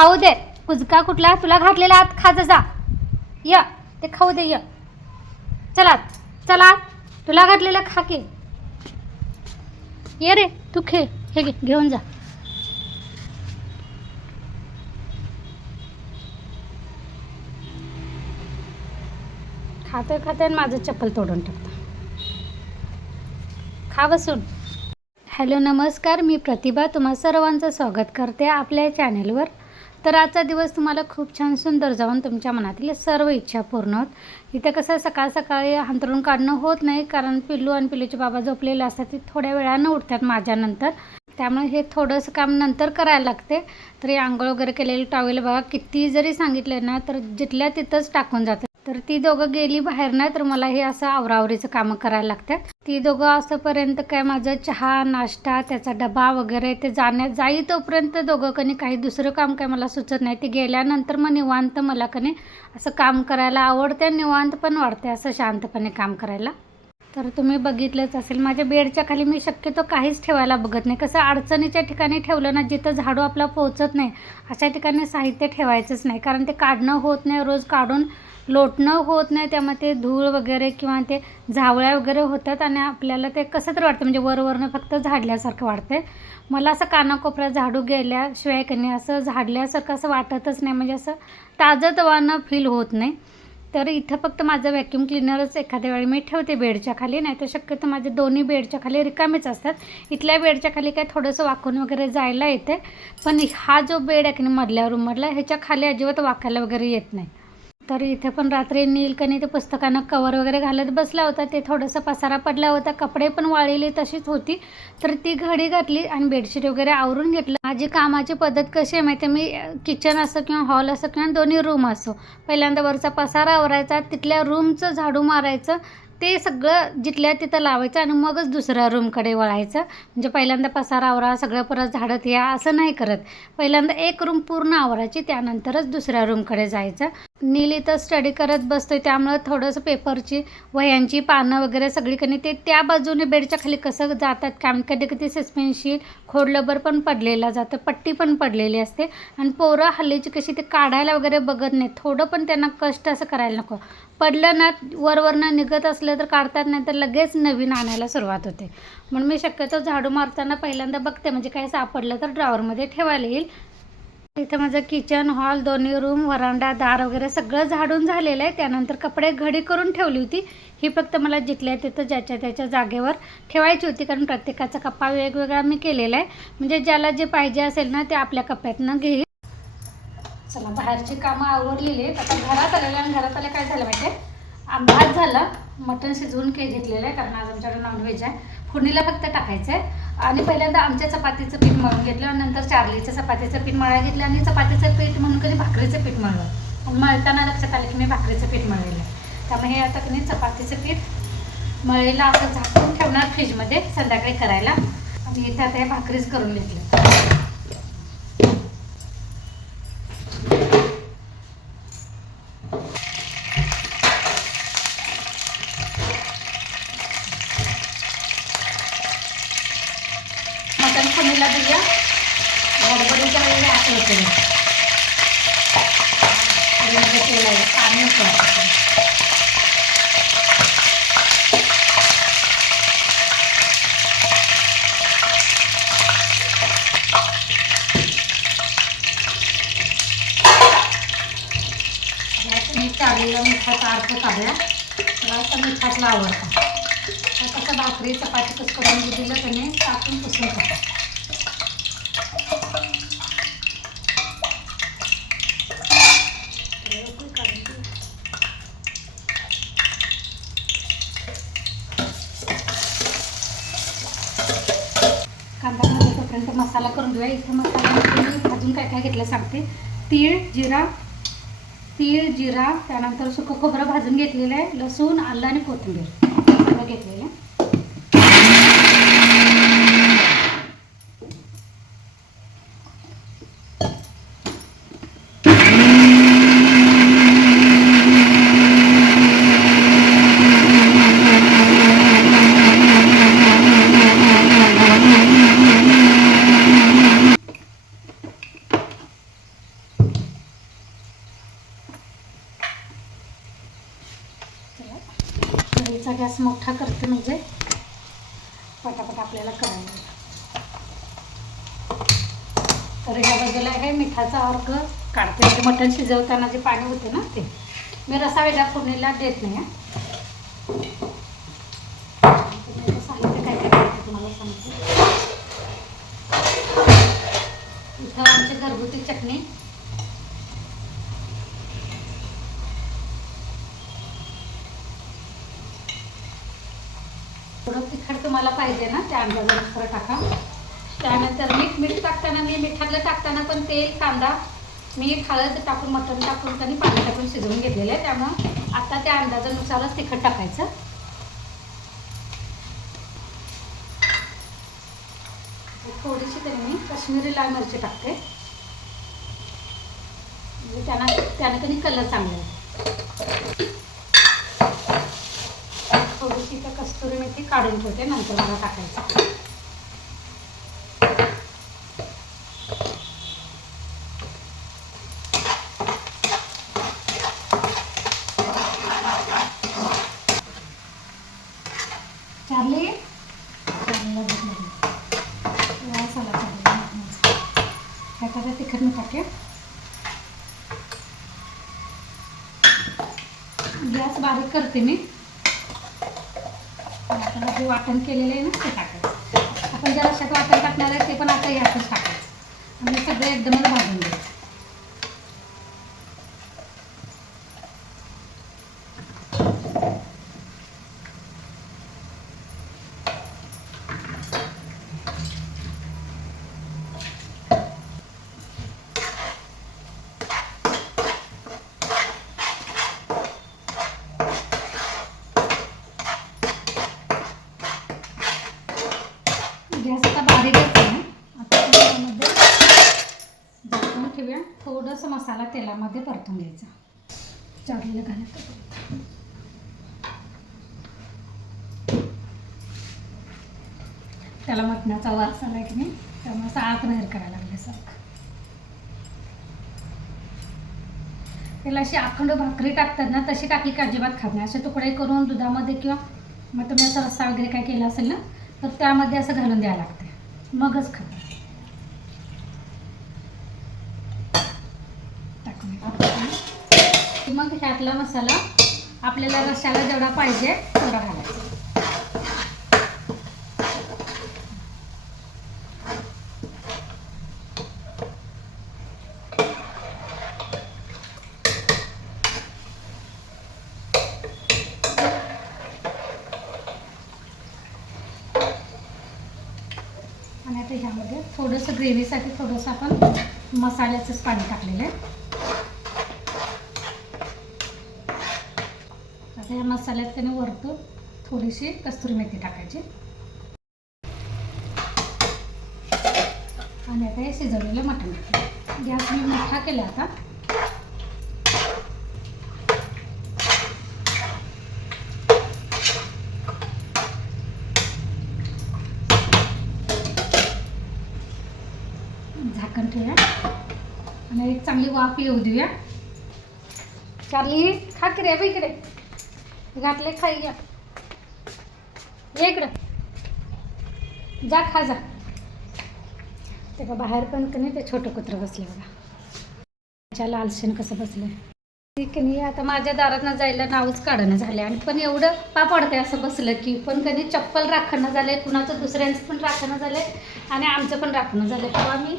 खाऊ दे. कुजका कुठला? तुला घातलेला आत खाज जा य. ते खाऊ दे य. चला चला. तुला घातलेलं खा के. ये रे तू खे हे घे घेऊन जा. खाते खाते आणि माझं चप्पल तोडून टाकतं खा बसून. हॅलो नमस्कार. मी प्रतिभा. तुम्हा सर्वांचं स्वागत करते आपल्या चॅनेलवर तर आजचा दिवस तुम्हाला खूप छान सुंदर जाऊन तुमच्या मनातील सर्व इच्छा पूर्ण होत. इथं कसं सकाळ सकाळी अंतरून काढणं होत नाही कारण पिल्लू आणि पिल्लूचे बाबा झोपलेले असतात ते थोड्या वेळानं उठतात माझ्यानंतर. त्यामुळे हे थोडंसं काम नंतर करायला लागते. तरी आंघोळ वगैरे केलेली टॉवेल बघा किती जरी सांगितले ना तर जिथल्या तिथंच टाकून जातात तर ती दोघं गेली बाहेर ना तर मला हे असं आवरावरीचं कामं करायला लागतात. ती दोघं असंपर्यंत काय माझं चहा नाश्ता त्याचा डबा वगैरे ते जाण्यात जाई तोपर्यंत दोघं कनी काही दुसरं काम काय मला सुचत नाही. ते गेल्यानंतर मग निवांत मला कनी असं काम करायला आवडते निवांत पण वाढते असं शांतपणे काम करायला. तर तुम्ही बघितलंच असेल माझ्या बेडच्या खाली मी शक्यतो काहीच ठेवायला बघत नाही. कसं अडचणीच्या ठिकाणी ठेवलं ना जिथं झाडू आपला पोहोचत नाही अशा ठिकाणी साहित्य ठेवायचंच नाही. कारण ते काढणं होत नाही रोज काढून लोटणं होत नाही त्यामध्ये धूळ वगैरे किंवा ते झावळ्या वगैरे होतात आणि आपल्याला ते कसं तर वाटतं म्हणजे वरवरनं फक्त झाडल्यासारखं वाटते मला असं कानाकोपऱ्यात झाडू गेल्याशिवाय की नाही असं झाडल्यासारखं असं वाटतच नाही म्हणजे असं ताजंतवानं फील होत नाही. तर इथं फक्त माझं व्हॅक्यूम क्लिनरच एखाद्या वेळी मी ठेवते बेडच्या खाली नाही तर शक्यतो माझे दोन्ही बेडच्या खाली रिकामेच असतात. इथल्या बेडच्या खाली काय थोडंसं वाकून वगैरे जायला येते पण हा जो बेड आहे की नाही मधल्या रूममधला ह्याच्या खाली अजिबात वाकायला वगैरे येत नाही. तर इथे पण रात्री नीलकणी ते पुस्तकानं कवर वगैरे घालत बसला होता. ते थोडंसं पसारा पडला होता. कपडे पण वाळलेली तशीच होती. तर ती घडी घातली आणि बेडशीट वगैरे आवरून घेतलं. माझी कामाची पद्धत कशी आहे माहिती आहे मी किचन असो किंवा हॉल असो किंवा दोन्ही रूम असो. पहिल्यांदा वरचा पसारा आवरायचा तिथल्या रूमचं झाडू मारायचं ते सगळं जिथल्या तिथं लावायचं आणि मगच दुसऱ्या रूमकडे वळायचं. म्हणजे पहिल्यांदा पसारा आवरा सगळं परत झाडत या असं नाही करत. पहिल्यांदा एक रूम पूर्ण आवरायची त्यानंतरच दुसऱ्या रूमकडे जायचं. नील इथं स्टडी करत बसतो आहे त्यामुळं थोडंसं पेपरची वह्यांची पानं वगैरे सगळीकडे ते त्या बाजूने बेडच्या खाली कसं जातात कारण कधी कधी सस्पेन्शिल खोडलबर पण पडलेलं जातं पट्टी पण पडलेली असते. आणि पोरं हल्लीची कशी ते काढायला वगैरे बघत नाही थोडं पण त्यांना कष्ट असं करायला नको. पडलं ना वरवरनं निघत असलं तर काढतात नाही तर लगेच नवीन आणायला सुरुवात होते. म्हणून मी शक्यतो झाडू मारताना पहिल्यांदा बघते. म्हणजे काही सापडलं तर ड्रॉवरमध्ये ठेवायला येईल. इथं माझं किचन हॉल दोन्ही रूम वरांडा दार वगैरे सगळं झाडून झालेलं आहे. त्यानंतर कपडे घडी करून ठेवली होती. ही फक्त मला जिथल्या तिथं ज्याच्या त्याच्या जागेवर ठेवायची होती. कारण प्रत्येकाचा कप्पा वेगवेगळा मी केलेला आहे. म्हणजे ज्याला जे पाहिजे असेल ना ते आपल्या कप्प्यातनं घेईल. चला बाहेरची कामं आवरलेली आहेत. आता घरात आलेलं आणि घरात आले काय झालं माहिती आहे भात झाला. मटण शिजवून के घेतलेलं आहे. कारण आज आमच्याकडे नॉनव्हेज आहे. फोडणीला फक्त टाकायचं आहे आणि पहिल्यांदा आमच्या चपातीचं पीठ मळून घेतलं आणि नंतर चारलीचं चपातीचं पीठ मळायला घेतलं आणि चपातीचं पीठ म्हणून कधी भाकरीचं पीठ मळलं. मळताना लक्षात आलं की मी भाकरीचं पीठ मळलेलं आहे. त्यामुळे हे आता कधी चपातीचं पीठ मळलेलं असं झाकून ठेवणार फ्रीजमध्ये संध्याकाळी करायला. आणि इथे आता हे भाकरीच करून घेतलं मटण फोडणीला दिल्या. गडबडीच्या वेळेला असं होतं पाणी होतं. मी मिठाचा अर्थ काढला. मला असं मिठातला आवडतं. कसं भाकरी चपाती कसं करून दिलं त्याने टाकून पुसून खातात कांदा भाजी तोपर्यंत मसाला करून घेऊया. इथं मसाल्यामध्ये मी भाजून काय काय घेतलं सांगते. तीळ जिरा तीळ जिरा त्यानंतर सुकं खोबरं भाजून घेतलेलं आहे लसूण आलं आणि कोथिंबीर. सगळं घेतलेलं आहे. करते म्हणजे. पटापट आपल्याला करायला तर ह्या बाजूला हे मिठाचा अर्क काढते. म्हणजे मटण शिजवताना जे पाणी होते ना ते. मी रसा वेगळ्या फोडणीला देत नाही हां. साहित्य काय काय तुम्हाला सांगते. इथं आमची घरगुती चटणी. थोडं तिखट तुम्हाला पाहिजे ना त्या अंदाजानुसार टाका. त्यानंतर मीठ मीठ टाकताना मी मिठातलं टाकताना पण तेल कांदा मी हळद टाकून मटण टाकून त्यांनी पाणी टाकून शिजवून घेतलेलं आहे. त्यामुळं आता त्या अंदाजानुसारच तिखट टाकायचं. थोडीशी त्यांनी काश्मीरी लाल मिरची टाकते. म्हणजे त्यांना त्याने कधी कलर चांगला आहे थोडीशी तर कस्तुरी मेथी काढून ठेवते नंतर मला टाकायचं. चार्ली? चार्लीला आला चार्लीला मटणाचा. ह्याच्यात तिखट मी टाकेल गॅस बारीक करते मी. आपल्याला जे वाटण केलेलं आहे ना ते टाकायचं. आपण ज्या रशात वाटण टाकणार आहे ते पण आता यातच टाकायचं. आणि सगळं एकदमच भाजून द्यायचं गॅस आता बारीकच आहे आता आपण त्यामध्ये झाकून ठेवूया थोडंसं मसाला तेलामध्ये परतून घ्यायचा. चारलेलं घालायचं त्याला मटणाचा वास आला की नाही त्यामुळे असं आत बाहेर करायला लागले सारखं. त्याला अशी अखंड भाकरी टाकतात ना तशी टाकली का अजिबात खात नाही. असे तुकडे करून दुधामध्ये किंवा मग तुम्ही असा रस्सा वगैरे काय केला असेल ना तर त्यामध्ये असं घालून द्यावं लागते मगच खातात टाकून त्यातला मसाला आपल्याला रश्याला जेवढा पाहिजे तेवढा घालायचा. आणि आता ह्यामध्ये थोडंसं ग्रेव्हीसाठी थोडंसं आपण मसाल्याचंच पाणी टाकलेलं आहे. आता या मसाल्यात त्याने वरतून थोडीशी कस्तुरी मेथी टाकायची. आणि आता हे शिजवलेलं मटण गॅस मी मोठा केला आता. झाकण ठेवूया. आणि एक चांगली वाफ येऊ देऊया. चार्ली खा की रे इकडे. घातले खाई घ्या. इकडं. जा खा जा. ते का बाहेर पण कधी ते छोटं कुत्रं बसले बघा. त्याच्या लालशेन कसं बसलं ठीक नाही आता माझ्या दारातनं जायला नावच काढणं झाले आणि पण एवढं पा पडते असं बसलं की पण कधी चप्पल राखणं झाले कुणाचं दुसऱ्यांचं पण राखणं झाले आणि आमचं पण राखणं झालं तेव्हा मी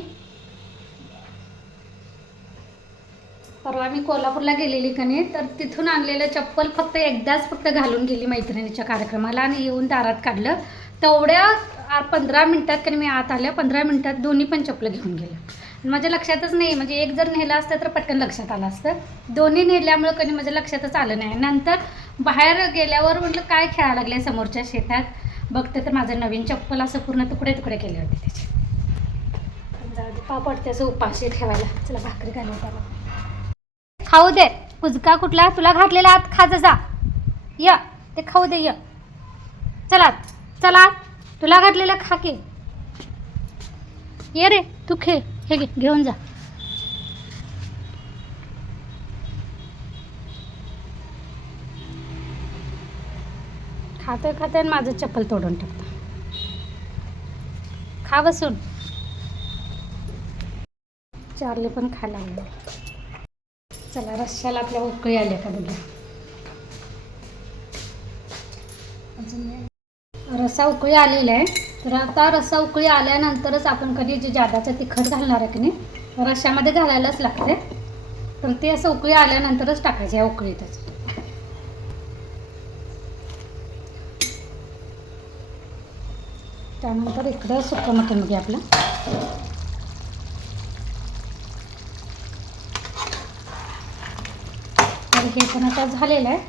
परवा मी कोल्हापूरला गेलेली का नाही तर तिथून आणलेलं चप्पल फक्त एकदाच फक्त घालून गेली मैत्रिणीच्या कार्यक्रमाला आणि येऊन दारात काढलं. तेवढ्या पंधरा मिनटात का मी आत आल्या पंधरा मिनटात दोन्ही पण चप्पल घेऊन गेलं. आणि माझ्या लक्षातच नाही म्हणजे एक जर नेलं असतं तर पटकन लक्षात आलं असतं. दोन्ही नेल्यामुळं कधी माझ्या लक्षातच आलं नाही. नंतर बाहेर गेल्यावर म्हटलं काय खेळायला लागले समोरच्या शेतात? बघते तर माझं नवीन चप्पल असं पूर्ण तुकडे तुकडे केले होते त्याचे. जाऊ दे पापड त्याचं उपाशी ठेवायला. चला भाकरी घालून त्याला. खाऊ दे. कुजका कुठला? तुला घातलेला आत खा जा य. ते खाऊ दे य. चला चला. तुला घातलेलं खा की. ये रे तू खे हे घे घेऊन जा. खाते खाते आणि माझं चप्पल तोडून टाकतं. खा बसून. चारले पण खायला लागले. चला रश्याला आपल्या उकळी आल्या का बघा. अजून रसा रस्सा उकळी आलेला आहे तर आता रस्सा उकळी आल्यानंतरच आपण कधी जे जादाचं तिखट घालणार आहे की नाही रश्यामध्ये घालायलाच लागते. तर ते असं उकळी आल्यानंतरच टाकायचं या उकळीतच त्यानंतर इकडं सुकं मटण बघूया आपलं. हे पण आता झालेलं आहे.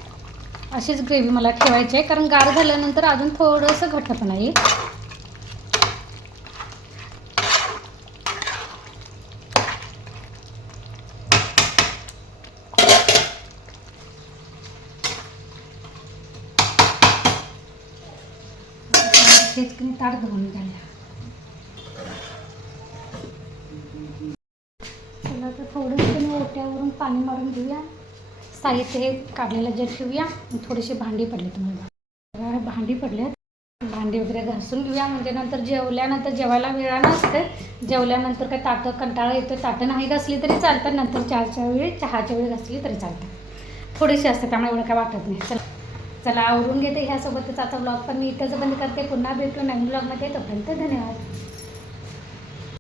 अशीच ग्रेव्ही मला ठेवायची आहे. कारण गार झाल्यानंतर अजून थोडंसं घट्टपणा येईल ताट धुवून झाल्या चला तर थोडंसं ओट्यावरून पाणी मारून घेऊया. साहित्य हे काढलेलं जे ठेवूया थोडेसे थोडीशी भांडी पडले तुम्हाला. भांडी पडल्यात. भांडी वगैरे घासून घेऊया म्हणजे नंतर जेवल्यानंतर जेवायला वेळा नसते. जेवल्यानंतर काय ताटं कंटाळा येतो ताटं नाही घासली तरी चालतात नंतर चहाच्या वेळी चहाच्या वेळी घासली तरी चालतात थोडीशी असते त्यामुळे एवढं काय वाटत नाही. चला चला आवरून घेते ह्यासोबतच आता ब्लॉग पण मी इथंच बंद करते. पुन्हा भेटू नवीन ब्लॉगमध्ये तोपर्यंत धन्यवाद.